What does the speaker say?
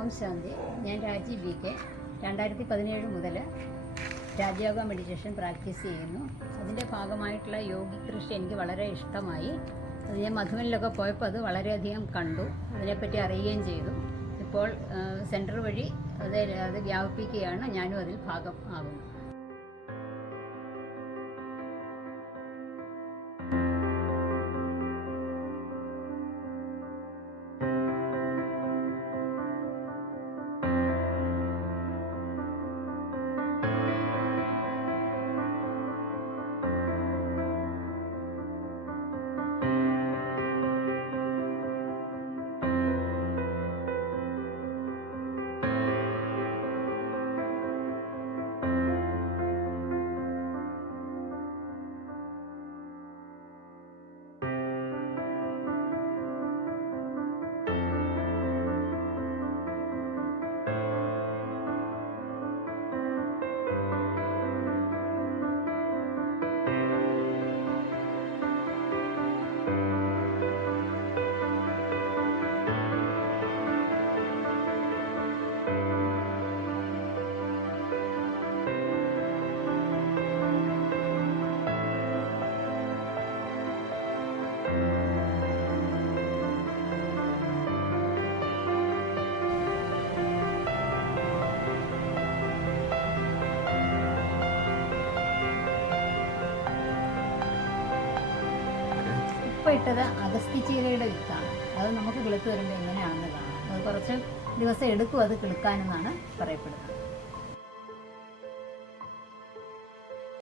ഓം ശാന്തി. ഞാൻ രാജി BK. 2017 മുതൽ രാജയോഗ മെഡിറ്റേഷൻ പ്രാക്ടീസ് ചെയ്യുന്നു. അതിൻ്റെ ഭാഗമായിട്ടുള്ള യോഗിക് കൃഷി എനിക്ക് വളരെ ഇഷ്ടമായി. അത് ഞാൻ മധുബനിലൊക്കെ പോയപ്പോൾ അത് വളരെയധികം കണ്ടു, അതിനെപ്പറ്റി അറിയുകയും ചെയ്തു. ഇപ്പോൾ സെൻറ്റർ വഴി അത് വ്യാപിപ്പിക്കുകയാണ്. ഞാനും അതിൽ ഭാഗം ആകുന്നു. ഇപ്പോൾ ഇട്ടത് അഗസ്തിച്ചീരയുടെ വിത്താണ്. അത് നമുക്ക് കിളുത്ത് വരുമ്പോൾ എങ്ങനെയാണെന്ന് കാണാം. അത് കുറച്ച് ദിവസം എടുക്കും അത് കിളുക്കാനെന്നാണ് പറയപ്പെടുന്നത്.